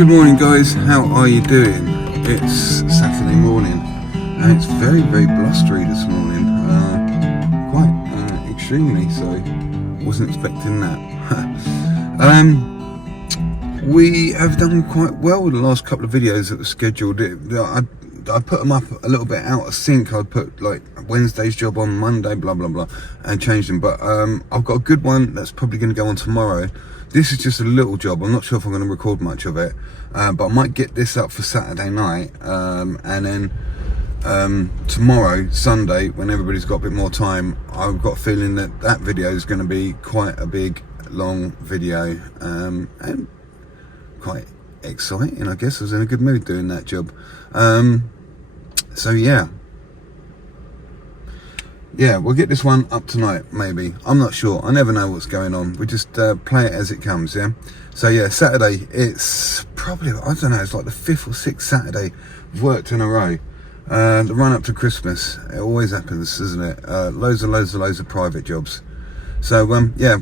Good morning guys, how are you doing? It's Saturday morning and it's very blustery this morning, quite extremely so. Wasn't expecting that. We have done quite well with the last couple of videos that were scheduled. I put them up a little bit out of sync. I put like Wednesday's job on Monday, blah blah blah, and changed them, but I've got a good one that's probably going to go on tomorrow. This is just a little job. I'm not sure if I'm going to record much of it, but I might get this up for Saturday night, and then tomorrow, Sunday, when everybody's got a bit more time, I've got a feeling that that video is going to be quite a big, long video, and quite exciting. I guess I was in a good mood doing that job. So yeah, we'll get this one up tonight, maybe. I'm not sure. I never know what's going on. We just play it as it comes, yeah? So yeah, Saturday, it's probably, I don't know, it's like the 5th or 6th Saturday we've worked in a row. The run up to Christmas, it always happens, isn't it? Loads of private jobs. So yeah,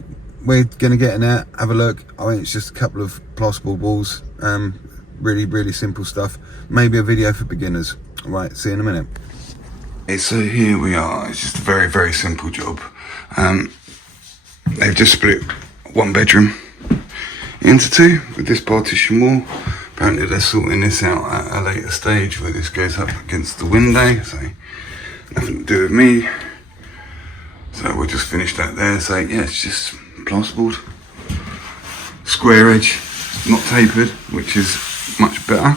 we're going to get in there, have a look. I mean, it's just a couple of plasterboard walls. Really simple stuff. Maybe a video for beginners. All right, see you in a minute. Okay, so here we are. It's just a very simple job. They've just split one bedroom into two with this partition wall. Apparently they're sorting this out at a later stage where this goes up against the window, so nothing to do with me. So we'll just finish that there. So yeah, it's just plasterboard, square edge, not tapered, which is much better.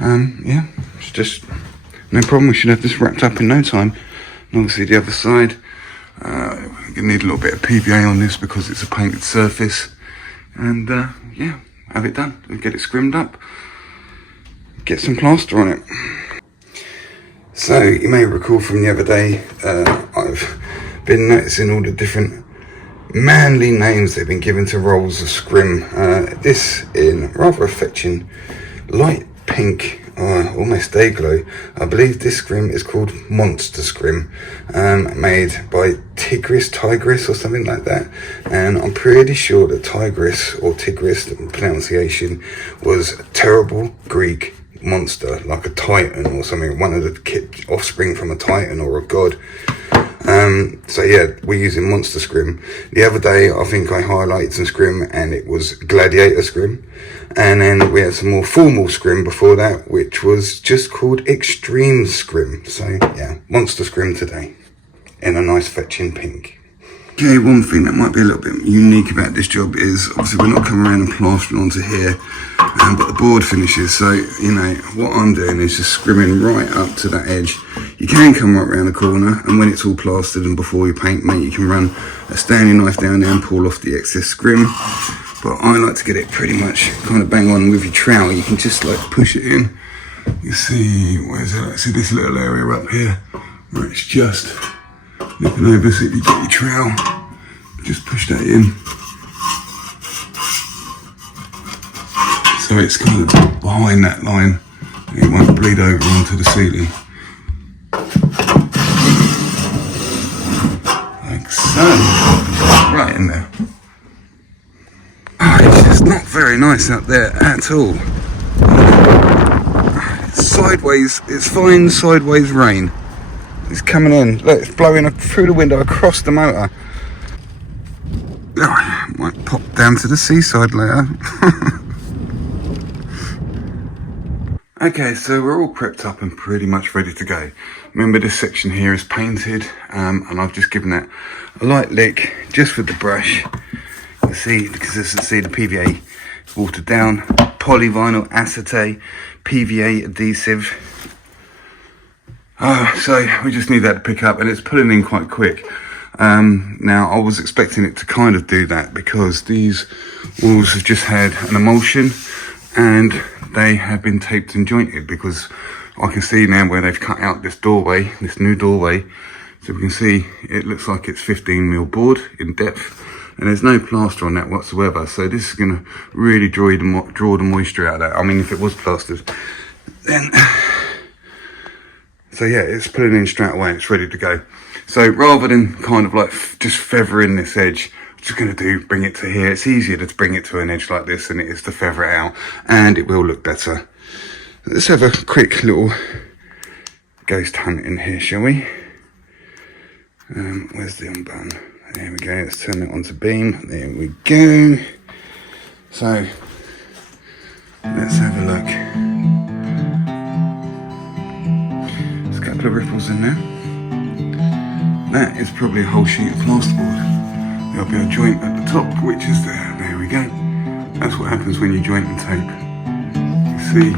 Yeah, it's just no problem. We should have this wrapped up in no time. And obviously the other side, you need a little bit of PVA on this because it's a painted surface, and yeah, have it done and get it scrimmed up, get some plaster on it. So you may recall from the other day, I've been noticing all the different manly names they've been given to rolls of scrim. This in rather a fetching light pink, almost day glow. I believe this scrim is called Monster Scrim, made by Tigris or something like that, and I'm pretty sure that Tigris or Tigris, the pronunciation, was a terrible Greek monster, like a titan or something, one of the offspring from a titan or a god. So yeah, we're using Monster Scrim. The other day, I think I highlighted some scrim and it was Gladiator Scrim. And then we had some more formal scrim before that, which was just called Extreme Scrim. So yeah, Monster Scrim today in a nice fetching pink. Okay, one thing that might be a little bit unique about this job is obviously we're not coming around and plastering onto here, but the board finishes. So, you know, what I'm doing is just scrimming right up to that edge. You can come right around the corner, and when it's all plastered and before you paint, mate, you can run a Stanley knife down there and pull off the excess scrim. But I like to get it pretty much kind of bang on with your trowel. You can just like push it in. You see, where's it? See this little area up here where it's just looking over. So if you get your trowel, just push that in. So it's kind of behind that line and it won't bleed over onto the ceiling. Like so. Right in there. Oh, it's just not very nice up there at all. It's sideways, it's fine sideways rain. It's coming in, look, it's blowing through the window across the motor. Oh, might pop down to the seaside later. Okay, so we're all prepped up and pretty much ready to go. Remember, this section here is painted, and I've just given it a light lick just with the brush. You see, because as you see, the PVA is watered down, polyvinyl acetate, PVA adhesive. So we just need that to pick up, and it's pulling in quite quick. Now I was expecting it to kind of do that because these walls have just had an emulsion and they have been taped and jointed, because I can see now where they've cut out this doorway, this new doorway. So we can see it looks like it's 15mm board in depth, and there's no plaster on that whatsoever. So this is going to really draw the moisture out of that. I mean, if it was plastered, then... So yeah, it's pulling in straight away, it's ready to go. So rather than kind of like just feathering this edge, I just going to do, bring it to here. It's easier to bring it to an edge like this than it is to feather it out, and it will look better. Let's have a quick little ghost hunt in here, shall we? Where's the unbutton? There we go. Let's turn it onto beam. There we go. So let's have a look. There's a couple of ripples in there. That is probably a whole sheet of plasterboard. There'll be a joint at the top, which is there. There we go. That's what happens when you joint and tape. You see,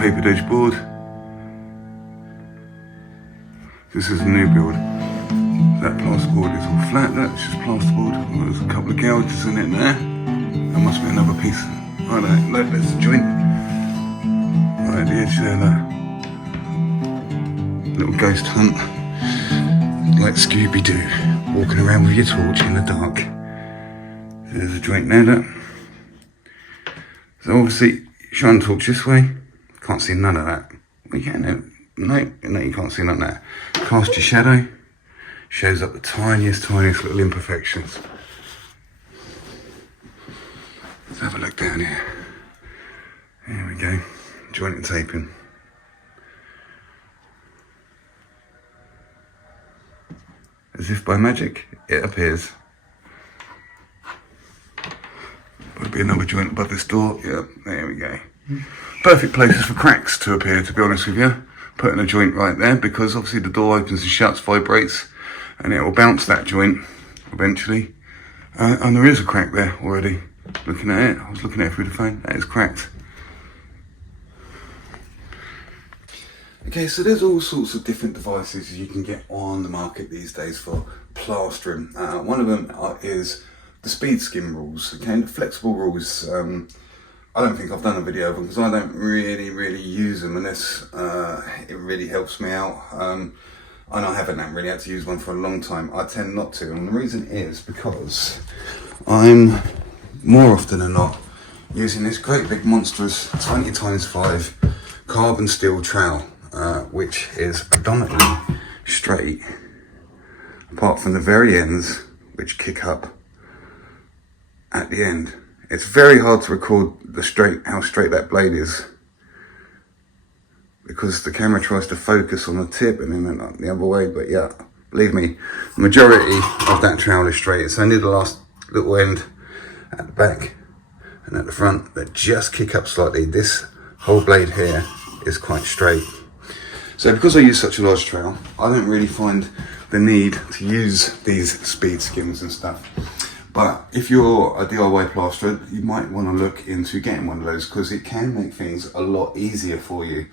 tapered edge board. This is a new build. That plasterboard is all flat. That's just plasterboard. Well, there's a couple of gouges in it there. There must be another piece. Right, look, that's the joint. Right at the edge there, that little ghost hunt, like Scooby-Doo. Walking around with your torch in the dark. There's a joint there, look. So obviously, shine the torch this way. Can't see none of that. We can, no, you can't see none of that. Cast your shadow. Shows up the tiniest little imperfections. Let's have a look down here. There we go. Joint and taping. As if by magic, it appears. There'll be another joint above this door. Yep, there we go. Perfect places for cracks to appear, to be honest with you. Putting a joint right there, because obviously the door opens and shuts, vibrates, and it will bounce that joint eventually. And there is a crack there already. Looking at it, I was looking at it through the phone. That is cracked. Okay, so there's all sorts of different devices you can get on the market these days for plastering. One of them is the speed skim rules, okay, the flexible rules. I don't think I've done a video of them because I don't really use them unless it really helps me out. And I haven't really had to use one for a long time. I tend not to, and the reason is because I'm more often than not using this great big monstrous 20x5 carbon steel trowel. Which is predominantly straight, apart from the very ends, which kick up at the end. It's very hard to record how straight that blade is, because the camera tries to focus on the tip and then up the other way. But yeah, believe me, the majority of that trowel is straight. It's only the last little end at the back and at the front that just kick up slightly. This whole blade here is quite straight. So because I use such a large trowel, I don't really find the need to use these speed skims and stuff. But if you're a DIY plasterer, you might want to look into getting one of those, because it can make things a lot easier for you.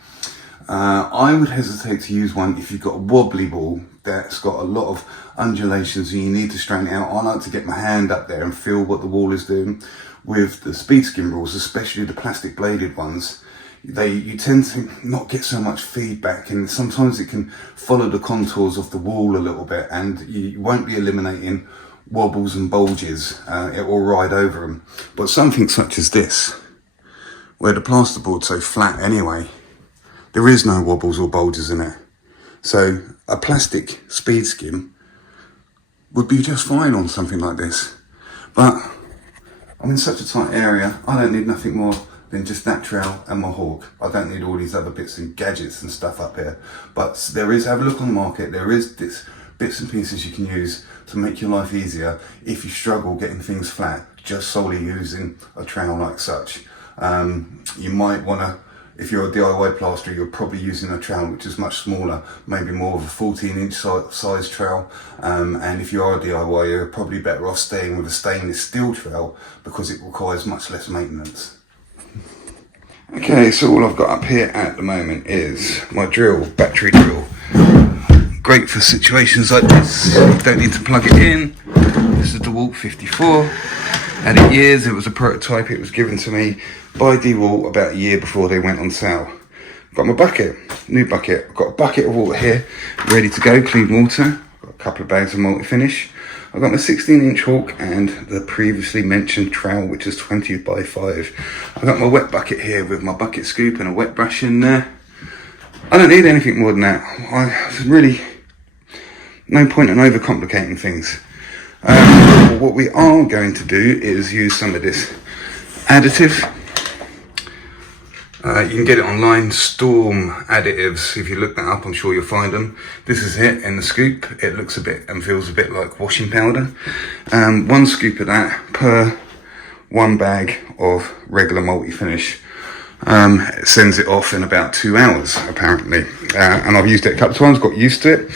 I would hesitate to use one if you've got a wobbly wall that's got a lot of undulations and you need to straighten it out. I like to get my hand up there and feel what the wall is doing. With the speed skim rules, especially the plastic bladed ones, you tend to not get so much feedback, and sometimes it can follow the contours of the wall a little bit, and you won't be eliminating wobbles and bulges. It will ride over them. But something such as this, where the plasterboard's so flat anyway, there is no wobbles or bulges in it. So a plastic speed skim would be just fine on something like this. But I'm in such a tight area, I don't need nothing more than just that trowel and my hawk. I don't need all these other bits and gadgets and stuff up here. But there is, have a look on the market, there is this bits and pieces you can use to make your life easier if you struggle getting things flat, just solely using a trowel like such. You might want to, if you're a DIY plasterer, you're probably using a trowel which is much smaller, maybe more of a 14-inch size trowel. And if you are a DIY, you're probably better off staying with a stainless steel trowel because it requires much less maintenance. Okay, so all I've got up here at the moment is my drill, battery drill. Great for situations like this. You don't need to plug it in. This is the DeWalt 54. Had it years, it was a prototype. It was given to me by DeWalt about a year before they went on sale. Got my bucket, new bucket. I've got a bucket of water here, ready to go, clean water. Got a couple of bags of multi-finish. I've got my 16-inch hawk and the previously mentioned trowel, which is 20x5. I've got my wet bucket here with my bucket scoop and a wet brush in there. I don't need anything more than that. There's really no point in overcomplicating things. What we are going to do is use some of this additive. You can get it online, Storm Additives. If you look that up, I'm sure you'll find them. This is it in the scoop. It looks a bit and feels a bit like washing powder. 1 scoop of that per 1 bag of regular multi-finish. It sends it off in about 2 hours, apparently. And I've used it a couple of times, got used to it.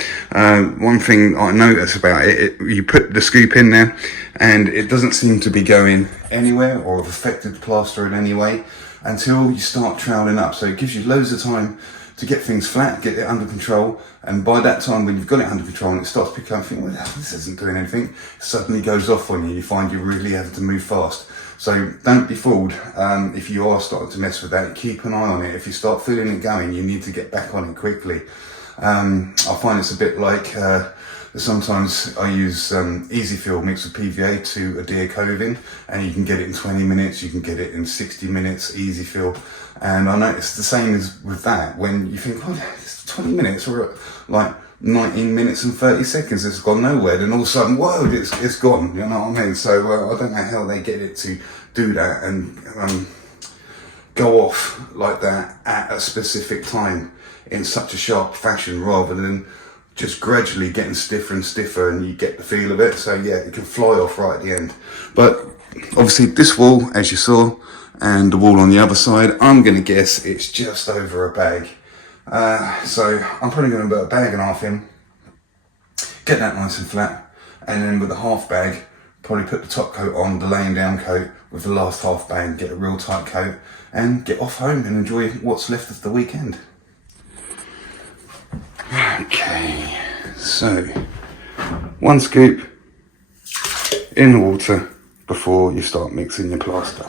One thing I notice about it, you put the scoop in there and it doesn't seem to be going anywhere or have affected the plaster in any way until you start troweling up. So it gives you loads of time to get things flat, get it under control. And by that time, when you've got it under control and it starts picking up, you think, well, this isn't doing anything. It suddenly goes off on you. You find you really have to move fast. So don't be fooled. If you are starting to mess with that, keep an eye on it. If you start feeling it going, you need to get back on it quickly. I find it's a bit like, sometimes I use Easy Fill mixed with PVA to adhere coving, and you can get it in 20 minutes, you can get it in 60 minutes, Easy Fill. And I noticed the same as with that, when you think, oh, it's 20 minutes, or like 19 minutes and 30 seconds, it's gone nowhere, then all of a sudden, whoa, it's gone, you know what I mean? So I don't know how they get it to do that and go off like that at a specific time in such a sharp fashion, rather than just gradually getting stiffer and stiffer, and you get the feel of it. So yeah, it can fly off right at the end. But obviously this wall, as you saw, and the wall on the other side, I'm gonna guess it's just over a bag. So I'm probably gonna put a bag and a half in, get that nice and flat, and then with the half bag, probably put the top coat on, the laying down coat, with the last half bag, get a real tight coat, and get off home and enjoy what's left of the weekend. Okay, so 1 scoop in the water before you start mixing your plaster.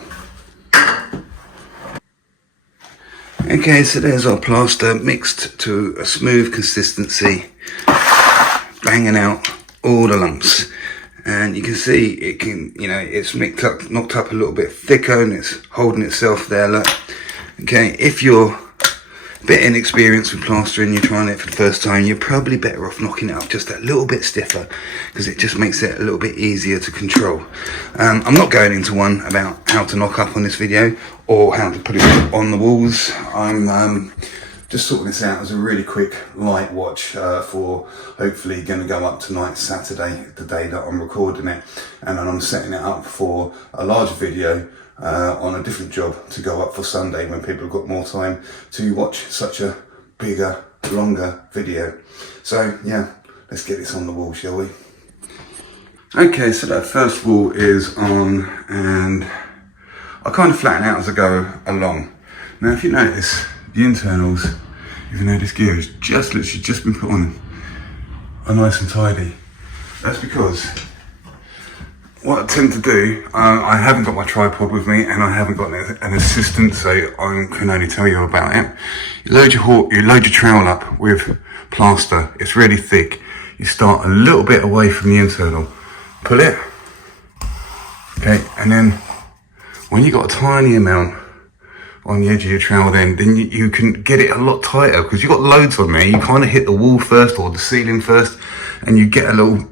Okay, so there's our plaster mixed to a smooth consistency, banging out all the lumps. And you can see it can, you know, it's mixed up, knocked up a little bit thicker, and it's holding itself there, look. Okay, if you're a bit inexperienced with plastering, you're trying it for the first time, you're probably better off knocking it up just a little bit stiffer, because it just makes it a little bit easier to control. I'm not going into one about how to knock up on this video or how to put it on the walls. I'm just sorting this out as a really quick light watch for hopefully going to go up tonight, Saturday, the day that I'm recording it, and then I'm setting it up for a larger video on a different job to go up for Sunday, when people have got more time to watch such a bigger, longer video. So yeah, let's get this on the wall, shall we? Okay, so that first wall is on, and I kind of flatten out as I go along. Now if you notice, the internals, even though this gear has just literally just been put on, are nice and tidy. That's because what I tend to do, I haven't got my tripod with me, and I haven't got an assistant, so I can only tell you about it. You load your trowel up with plaster. It's really thick. You start a little bit away from the internal, pull it, okay, and then when you got a tiny amount on the edge of your trowel, then you can get it a lot tighter, because you've got loads on there. You kind of hit the wall first or the ceiling first, and you get a little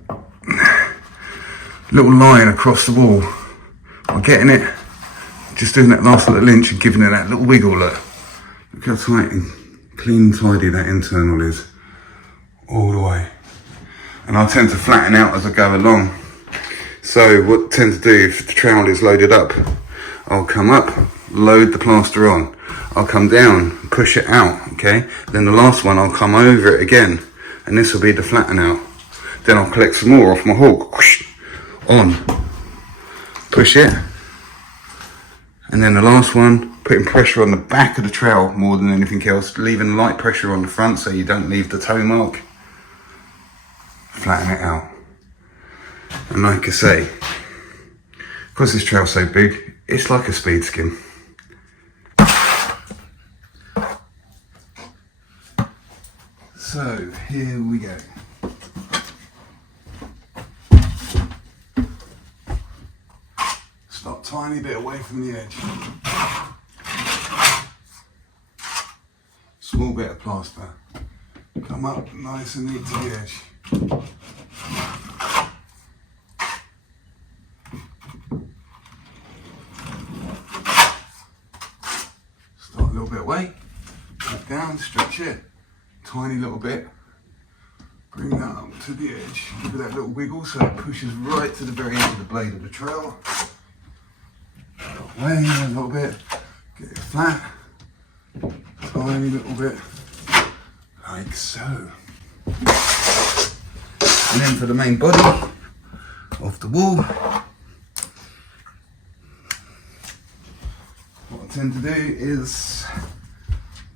line across the wall. By getting it, just doing that last little inch and giving it that little wiggle, look how tight and clean and tidy that internal is all the way. And I tend to flatten out as I go along. So what I tend to do, if the trowel is loaded up, I'll come up, load the plaster on, I'll come down, push it out, okay? Then the last one, I'll come over it again, and this will be the flatten out. Then I'll collect some more off my hook, whoosh, on, push it, and then the last one, putting pressure on the back of the trowel more than anything else, leaving light pressure on the front so you don't leave the toe mark, flatten it out. And like I say, because this trowel's so big, it's like a speed skim. So here we go. Stop tiny bit away from the edge. Small bit of plaster. Come up nice and neat to the edge. away. Back down, stretch it, tiny little bit. Bring that up to the edge, give it that little wiggle so it pushes right to the very end of the blade of the trowel. Away a little bit, get it flat, tiny little bit, like so. And then for the main body of the wall, what I tend to do is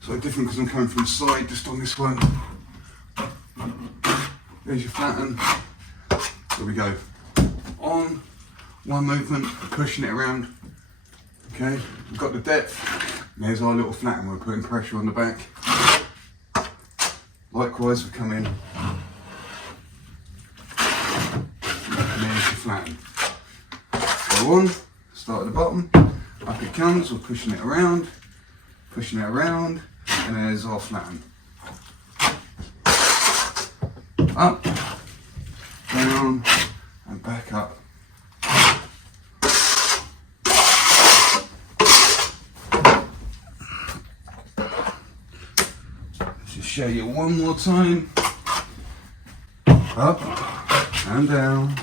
slightly different because I'm coming from the side, just on this one. There's your flatten. There we go. On one movement, pushing it around. Okay, we've got the depth. There's our little flatten. We're putting pressure on the back. Likewise, we come in. And there's your flatten. Go on. Start at the bottom. Up it comes. We're pushing it around, and there's our flatten. Up, down, and back up. Just show you one more time. Up, and down,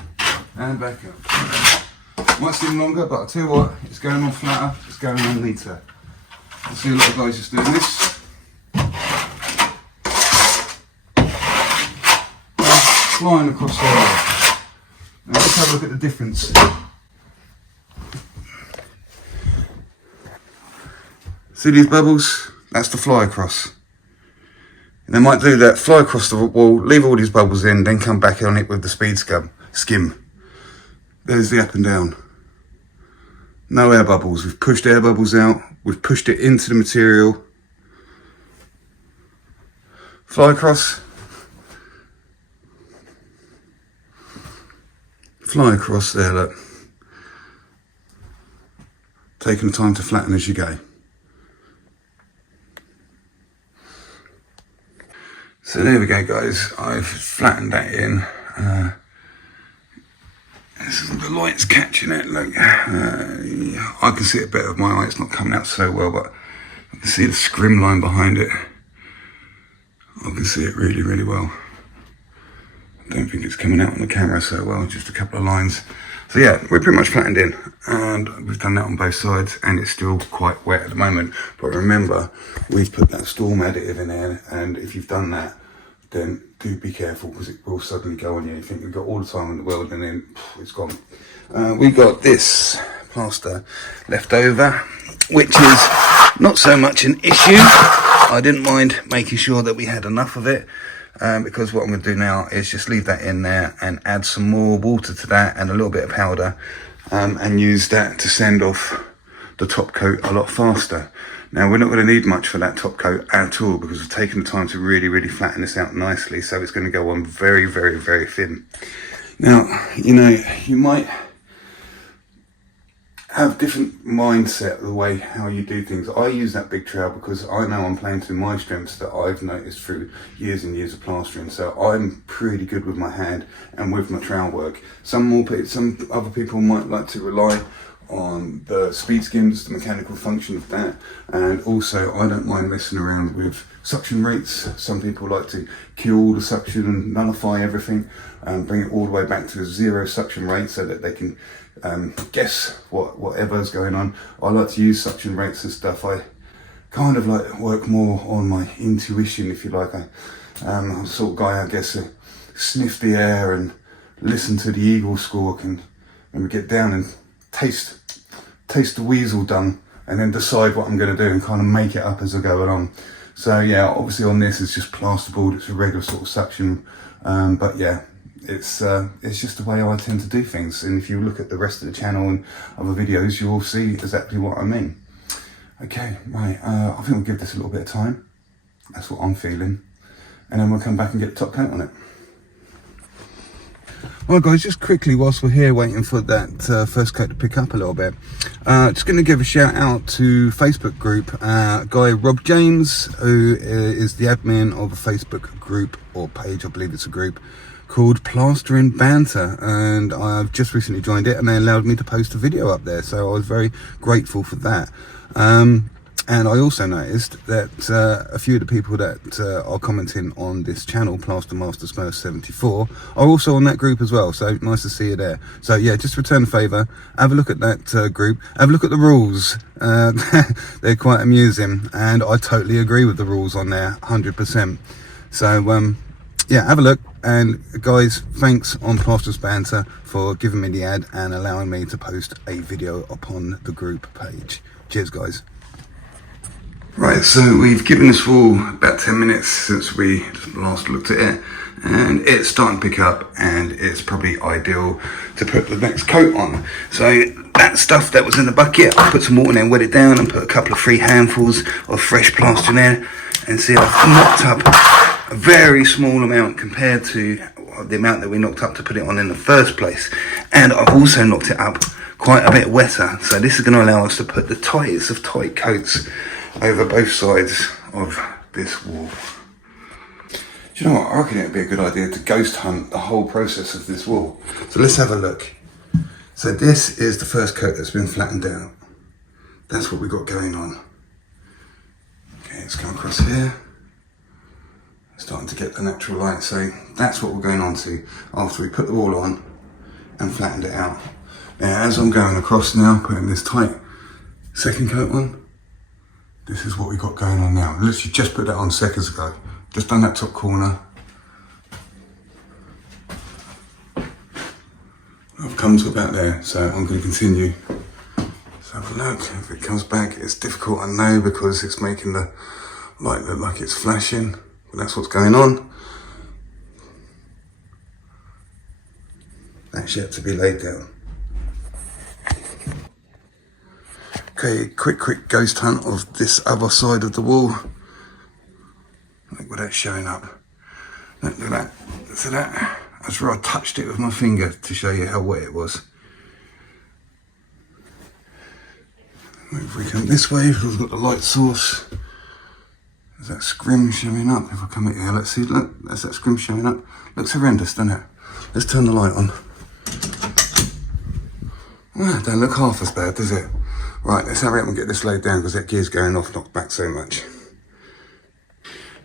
and back up. Might seem longer, but I'll tell you what, it's going on flatter, it's going on neater. I see a lot of guys just doing this. Flying across the road. Now let's have a look at the difference. See these bubbles? That's the fly across. And they might do that, fly across the wall, leave all these bubbles in, then come back on it with the skim. There's the up and down. No air bubbles. We've pushed air bubbles out. We've pushed it into the material. Fly across. Fly across there, look. Taking the time to flatten as you go. So there we go, guys. I've flattened that in. The light's catching it, look. I can see it better with my eye. It's not coming out so well, but I can see the scrim line behind it. I can see it really, really well. I don't think it's coming out on the camera so well, just a couple of lines. So yeah, we're pretty much flattened in, and we've done that on both sides, and it's still quite wet at the moment. But remember, we've put that storm additive in there, and if you've done that, then do be careful, because it will suddenly go on you. You think you've got all the time in the world, and then it's gone. We got this plaster left over, which is not so much an issue. I didn't mind making sure that we had enough of it. Because what I'm going to do now is just leave that in there and add some more water to that and a little bit of powder, and use that to send off the top coat a lot faster. Now we're not going to need much for that top coat at all, because we've taken the time to really, really flatten this out nicely, so it's going to go on very, very, very thin. Now, you know, you might have different mindset the way how you do things. I use that big trowel because I know I'm playing to my strengths that I've noticed through years and years of plastering. So I'm pretty good with my hand and with my trowel work. Some other people might like to rely on the speed skims, the mechanical function of that, and also I don't mind messing around with suction rates. Some people like to kill all the suction and nullify everything and bring it all the way back to a 0 suction rate so that they can guess whatever's going on. I like to use suction rates and stuff. I kind of like work more on my intuition, if you like. I'm the sort of guy, I guess, to sniff the air and listen to the eagle squawk, and we get down and taste the weasel dung, and then decide what I'm going to do and kind of make it up as I go along. So yeah, obviously on this it's just plasterboard. It's a regular sort of suction, but yeah, it's just the way I tend to do things. And if you look at the rest of the channel and other videos, you'll see exactly what I mean. Okay, right, I think we'll give this a little bit of time. That's what I'm feeling. And then we'll come back and get the top coat on it. Well guys, just quickly whilst we're here waiting for that first coat to pick up a little bit, just going to give a shout out to Facebook group, guy Rob James, who is the admin of a Facebook group or page, I believe it's a group, called Plastering Banter, and I've just recently joined it and they allowed me to post a video up there, so I was very grateful for that. And I also noticed that a few of the people that are commenting on this channel, Plaster Master Smurf 74, are also on that group as well. So nice to see you there. So yeah, just return the favour. Have a look at that group. Have a look at the rules. They're quite amusing, and I totally agree with the rules on there, 100%. So yeah, have a look. And guys, thanks on Plaster's Banter for giving me the ad and allowing me to post a video upon the group page. Cheers, guys. Right, so we've given this wall about 10 minutes since we last looked at it, and it's starting to pick up, and it's probably ideal to put the next coat on. So that stuff that was in the bucket, I put some water in there, wet it down, and put a couple of free handfuls of fresh plaster in there, and see, I've knocked up a very small amount compared to the amount that we knocked up to put it on in the first place. And I've also knocked it up quite a bit wetter, so this is going to allow us to put the tightest of tight coats over both sides of this wall. Do you know what? I reckon it would be a good idea to ghost hunt the whole process of this wall. So let's have a look. So this is the first coat that's been flattened out. That's what we've got going on. Okay, let's come across here. Starting to get the natural light. So that's what we're going on to after we put the wall on and flattened it out. Now, as I'm going across now, putting this tight second coat on, this is what we got going on now. Literally just put that on seconds ago. Just done that top corner. I've come to about there, so I'm going to continue. Let's have a look. If it comes back, it's difficult, I know, because it's making the light look like it's flashing. But that's what's going on. That's yet to be laid down. Okay, quick ghost hunt of this other side of the wall. Look what that's showing up. Look at that. See that? That's where I touched it with my finger to show you how wet it was. If we come this way, we've got the light source. There's that scrim showing up. If I come in here, let's see, look, there's that scrim showing up. Looks horrendous, doesn't it? Let's turn the light on. Ah, don't look half as bad, does it? Right, let's hurry up and get this laid down because that gear's going off, knocked back so much.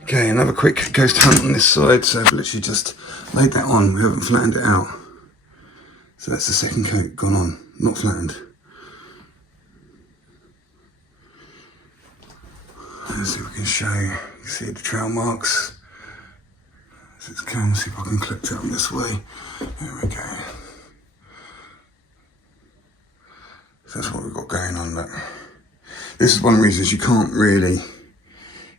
Okay, another quick ghost hunt on this side. So I've literally just laid that on. We haven't flattened it out. So that's the second coat gone on, not flattened. Let's see if we can show you. You can see the trail marks. As it's come, see if I can clip it up this way. There we go. That's what we've got going on. But this is one of the reasons you can't really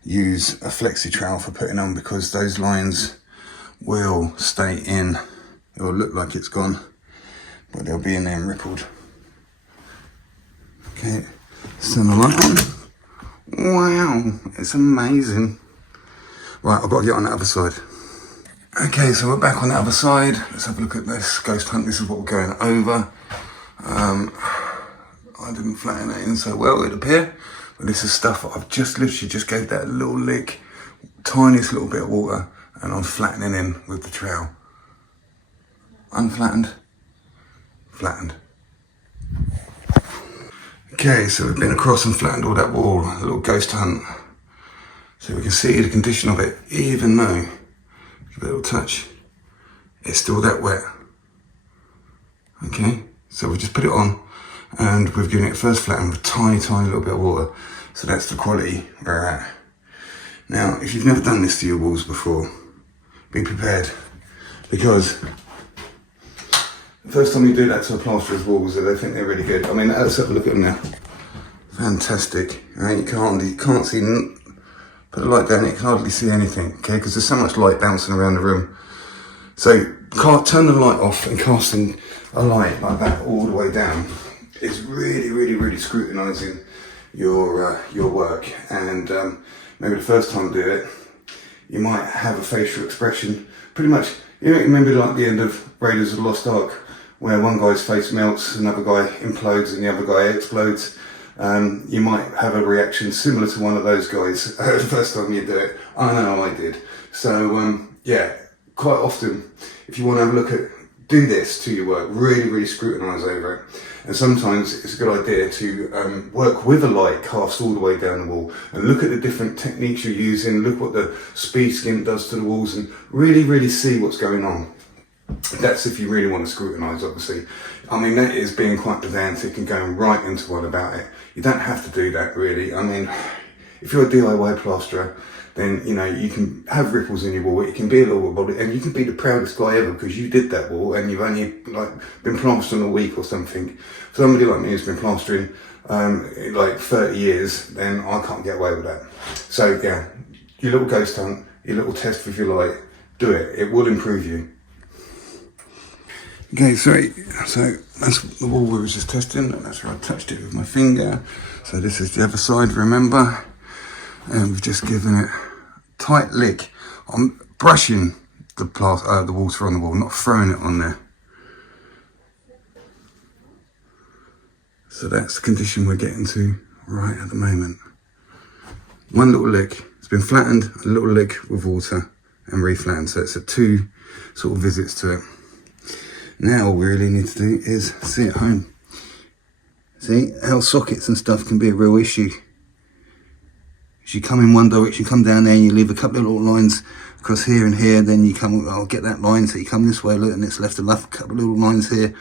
use a flexi trowel for putting on, because those lines will stay in. It will look like it's gone, but they'll be in there and rippled. Okay, let's turn the light on. Wow, it's amazing. Right, I've got to get on the other side. Okay, so we're back on the other side. Let's have a look at this ghost hunt. This is what we're going over. I didn't flatten it in so well, it'd appear. But this is stuff I've just literally just gave that a little lick, tiniest little bit of water, and I'm flattening in with the trowel. Unflattened, flattened. Okay, so we've been across and flattened all that wall, a little ghost hunt. So we can see the condition of it, even though, give it a little touch, it's still that wet. Okay, so we just put it on, and we've given it first flatten with a tiny little bit of water. So that's the quality we're at. Now, if you've never done this to your walls before, be prepared, because the first time you do that to a plasterer's walls, they think they're really good. I mean, let's have a look at them now. Fantastic. Right, you can't see, put the light down, you can hardly see anything, okay, because there's so much light bouncing around the room. So turn the light off, and casting a light like that all the way down is really scrutinising your work. And maybe the first time you do it, you might have a facial expression, pretty much, you know, remember like the end of Raiders of the Lost Ark, where one guy's face melts, another guy implodes, and the other guy explodes. You might have a reaction similar to one of those guys the first time you do it. I know I did. So yeah, quite often, if you want to have a look at do this to your work, really scrutinise over it. And sometimes it's a good idea to work with a light cast all the way down the wall and look at the different techniques you're using, look what the speed skim does to the walls, and really see what's going on. That's if you really want to scrutinise, obviously. I mean, that is being quite pedantic and going right into one about it. You don't have to do that, really. I mean, if you're a DIY plasterer, then, you know, you can have ripples in your wall, it can be a little bit bubbly, and you can be the proudest guy ever because you did that wall and you've only like been plastering a week or something. For somebody like me who's been plastering like 30 years, then I can't get away with that. So yeah, your little ghost hunt, your little test with your light, do it. It will improve you. Okay, so that's the wall we were just testing, and that's where I touched it with my finger. So this is the other side, remember? And we've just given it a tight lick. I'm brushing the water on the wall, not throwing it on there. So that's the condition we're getting to right at the moment. One little lick, it's been flattened, a little lick with water and reflattened. So it's a 2 sort of visits to it. Now all we really need to do is see at home. See how sockets and stuff can be a real issue. As you come in one direction, come down there and you leave a couple of little lines across here and here, then you come, I'll get that line, so you come this way, look, and it's left a couple of little lines here.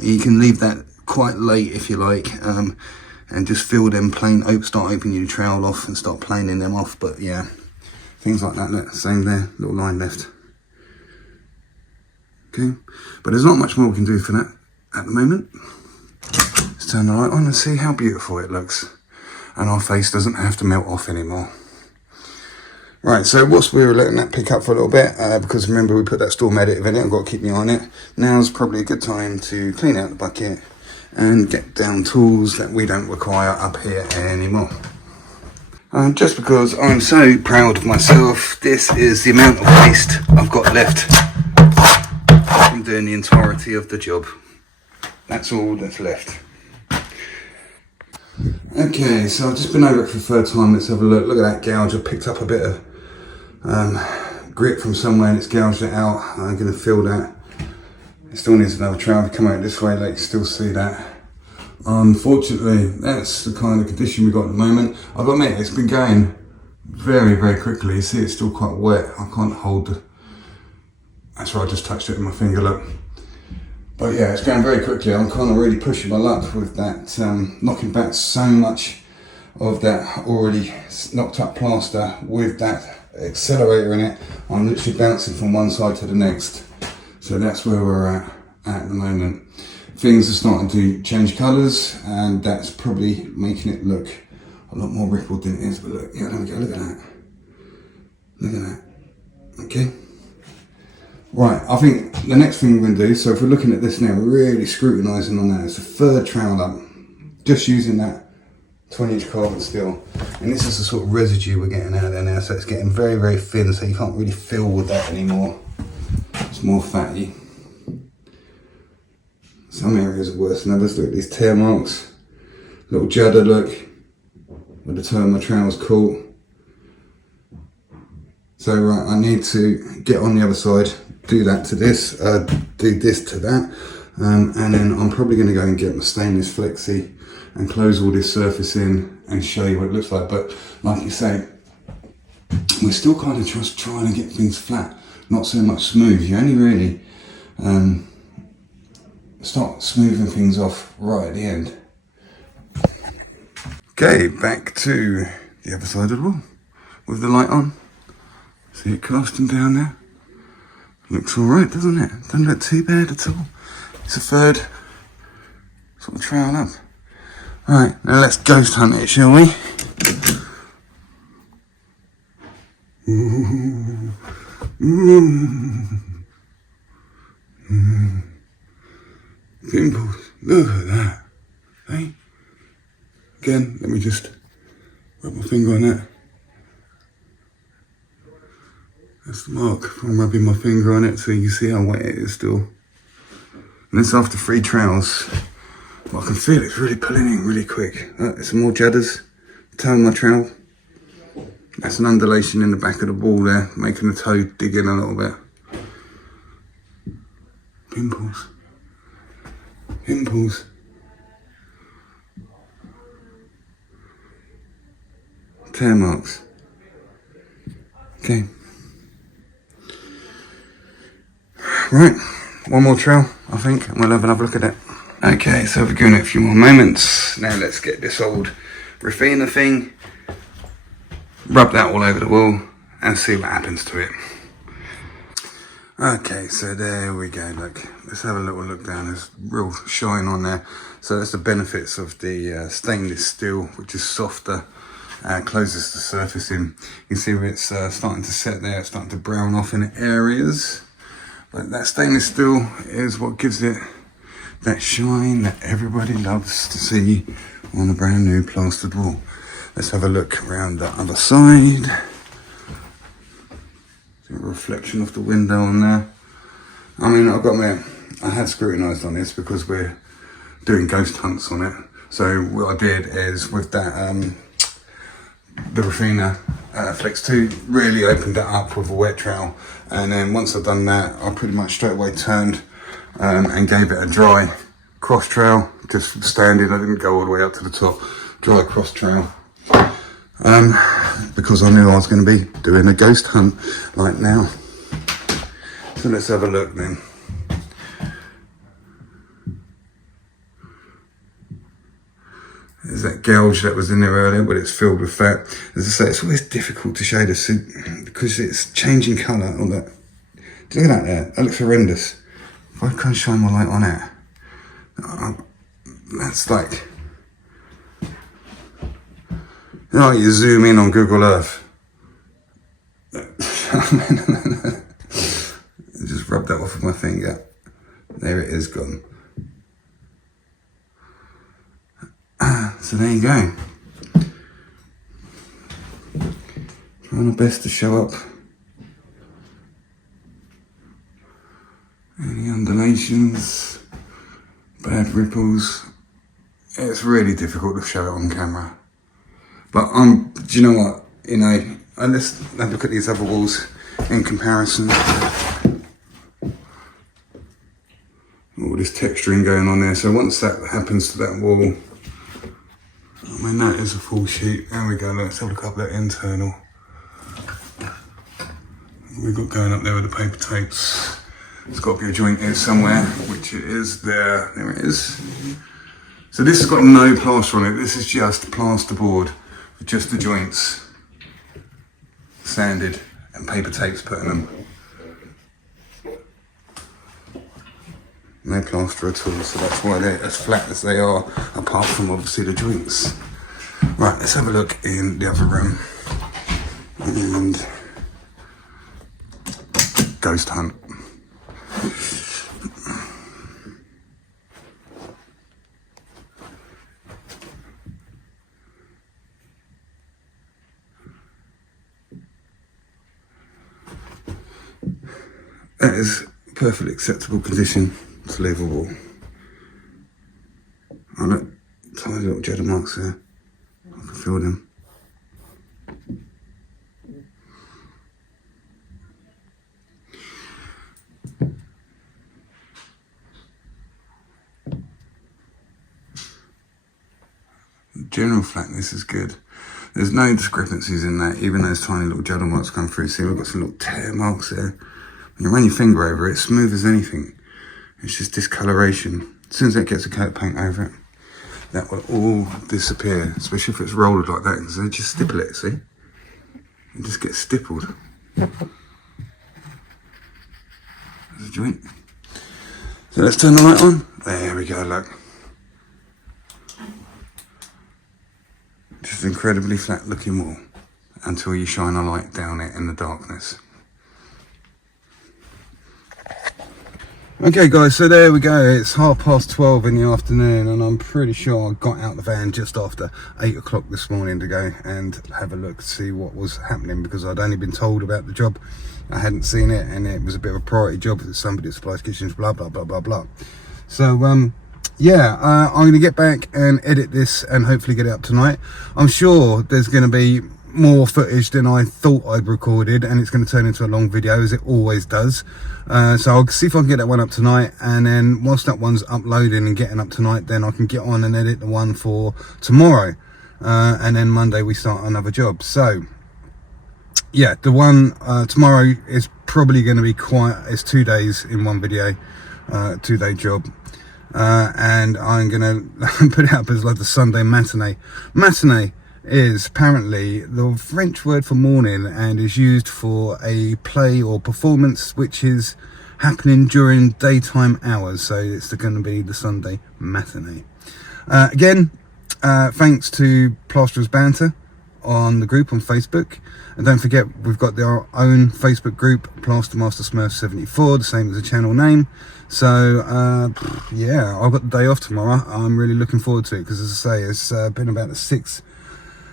You can leave that quite late if you like, and just fill them plain, start opening your trowel off and start planing them off. But yeah, things like that, look, same there, little line left. Okay, but there's not much more we can do for that at the moment. Let's turn the light on and see how beautiful it looks. And our face doesn't have to melt off anymore. Right, so whilst we were letting that pick up for a little bit, because remember we put that storm additive in it, I've got to keep my eye on it. Now's probably a good time to clean out the bucket and get down tools that we don't require up here anymore. Just because I'm so proud of myself, this is the amount of waste I've got left from doing the entirety of the job. That's all that's left. Okay, so I've just been over it for the third time. Let's have a look. Look at that gouge. I picked up a bit of grit from somewhere and it's gouged it out. I'm going to fill that. It still needs another trowel to come out this way. Like, you still see that. Unfortunately, that's the kind of condition we've got at the moment. I've got to admit, it's been going very quickly. You see, it's still quite wet. I can't hold the... That's why I just touched it with my finger, look. But yeah, it's going very quickly. I'm kind of really pushing my luck with that, knocking back so much of that already knocked up plaster with that accelerator in it. I'm literally bouncing from one side to the next. So that's where we're at the moment. Things are starting to change colours, and that's probably making it look a lot more rippled than it is. But look, yeah, there we go, look at that. Look at that, okay. Right, I think the next thing we're going to do, so if we're looking at this now, we're really scrutinising on that. It's the third trowel up, just using that 20-inch carbon steel. And this is the sort of residue we're getting out of there now, so it's getting very thin, so you can't really fill with that anymore. It's more fatty. Some areas are worse than others. Look at these tear marks. Little judder, look, where the toe of my trowel's caught. So right, I need to get on the other side, do that to this, do this to that, and then I'm probably going to go and get my stainless flexi and close all this surface in and show you what it looks like. But like you say, we're still kind of just trying to get things flat, not so much smooth. You only really start smoothing things off right at the end. Okay, back to the other side of the wall with the light on. See it casting down there? Looks alright, doesn't it? Doesn't look too bad at all. It's a third sort of trowel up. Alright, now let's ghost hunt it, shall we? Pimples, look at that. Hey? Again, let me just rub my finger on that. That's the mark from rubbing my finger on it, so you can see how wet it is still. And this after 3 trowels. But I can feel it's really pulling in really quick. There's some more judders. Toe of my trowel. That's an undulation in the back of the wall there, making the toe dig in a little bit. Pimples. Pimples. Tear marks. Okay. Right, one more trail, I think, and we'll have another look at it. Okay, so we're giving it a few more moments. Now let's get this old Rafina thing, rub that all over the wall, and see what happens to it. Okay, so there we go, look. Let's have a little look down. There's real shine on there. So that's the benefits of the stainless steel, which is softer, closes the surface in. You can see where it's starting to set there, it's starting to brown off in areas. But that stainless steel is what gives it that shine that everybody loves to see on a brand new plastered wall. Let's have a look around the other side. A reflection of the window on there. I mean, I had scrutinised on this because we're doing ghost hunts on it. So what I did is with that, the Rafina Flex 2, really opened it up with a wet trowel. And then once I've done that, I pretty much straight away turned and gave it a dry cross trowel, just standing. I didn't go all the way up to the top, dry cross trowel. Because I knew I was going to be doing a ghost hunt like now. So let's have a look then. There's that gouge that was in there earlier, but it's filled with fat. As I say, it's always difficult to shade a suit because it's changing colour on that. Look at that there, that looks horrendous. If I can't shine my light on it, that's like, you know, you zoom in on Google Earth. Just rub that off with my finger. There it is, gone. So there you go. Trying my best to show up any undulations, bad ripples. It's really difficult to show it on camera. But do you know what? You know, let's have a look at these other walls in comparison. All this texturing going on there. So once that happens to that wall, I mean, that is a full sheet. There we go. Let's have a look up that internal. We've got going up there with the paper tapes. It's got to be a joint here somewhere, which it is there. There it is. So this has got no plaster on it. This is just plasterboard with just the joints sanded and paper tapes put in them. No plaster at all, so that's why they're as flat as they are, apart from obviously the joints. Right, let's have a look in the other room. And ghost hunt. That is perfectly acceptable condition to leave a wall. Oh look, tiny little cheddar marks there. I can feel them. The general flatness is good. There's no discrepancies in that, even those tiny little cheddar marks come through. See, we've got some little tear marks there. When you run your finger over it, it's smooth as anything. It's just discoloration. As soon as that gets a coat of paint over it, that will all disappear, especially if it's rolled like that, because they just stipple it, see? It just gets stippled. There's a joint. So let's turn the light on. There we go, look. Just an incredibly flat looking wall until you shine a light down it in the darkness. Okay guys, so there we go. It's 12:30 in the afternoon and I'm pretty sure I got out the van just after 8 o'clock this morning to go and have a look, see what was happening, because I'd only been told about the job. I hadn't seen it and it was a bit of a priority job with somebody that supplies kitchens, blah, blah, blah, blah, blah. So, yeah, I'm going to get back and edit this and hopefully get it up tonight. I'm sure there's going to be more footage than I thought I'd recorded, and it's going to turn into a long video, as it always does. So I'll see if I can get that one up tonight, and then whilst that one's uploading and getting up tonight, then I can get on and edit the one for tomorrow, and then Monday we start another job. So yeah, the one tomorrow is probably going to be it's 2 days in one video, 2-day job. And I'm gonna put it up as like the Sunday matinee. Matinee is apparently the French word for morning, and is used for a play or performance which is happening during daytime hours. So it's going to be the Sunday matinee. Again, thanks to Plasterers Banter on the group on Facebook, and don't forget we've got our own Facebook group, Plaster Master Smurf 74, the same as the channel name. So yeah, I've got the day off tomorrow. I'm really looking forward to it, because as I say, it's been about the 6th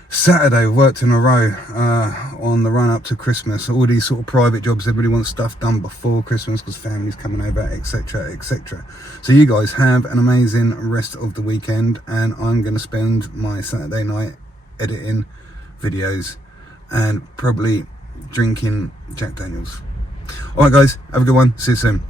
Saturday we've worked in a row on the run up to Christmas. All these sort of private jobs, everybody wants stuff done before Christmas because family's coming over, etc, etc. So you guys have an amazing rest of the weekend, and I'm going to spend my Saturday night editing videos and probably drinking Jack Daniels. Alright guys, have a good one, see you soon.